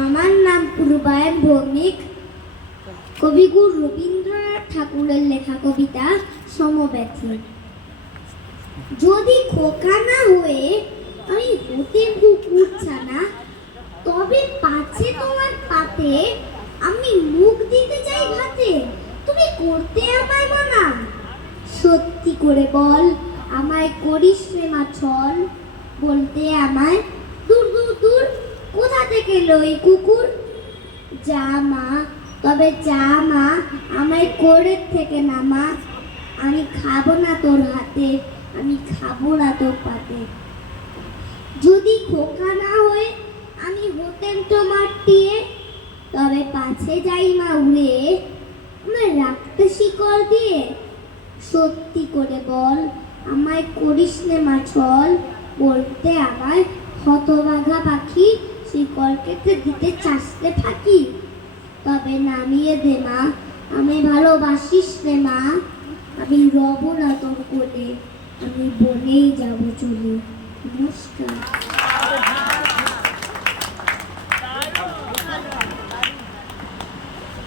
আমার নাম পূর্বায়ন ভৌমিক। কবিগুরু রবীন্দ্রনাথ ঠাকুরের লেখা কবিতা সমব্যথী যদি খোকা না হয়ে আমি হতে কুকুর ছানা, তবে পাছে তোমার পাতে আমি মুখ দিতে চাই ভাতে। তুমি করতে আমায় মানা। সত্যি করে বল, আমায় করিস রে মা ছল বলতে আমায় থেকে লই কুকুর? যা মা, তবে যা মা, আমায় করে থেকে নামা। আমি খাব না তোর হাতে, আমি খাব না তোর পাতে। যদি খোকা না হয়ে, আমি হতেন তোমার টিয়ে। তবে পাছে যাই মা উড়ে, আমায় রাখতে শিকল দিয়ে। সত্যি করে বল, আমায় করিস নে মা ছল বলতে আমায় শিকল কেটে দিতে চাষতে থাকি। তবে নামিয়ে দে মা, আমি ভালোবাসিস রে মা। আমি রব না তোর কোলে, আমি বনেই যাব চলে। নমস্কার।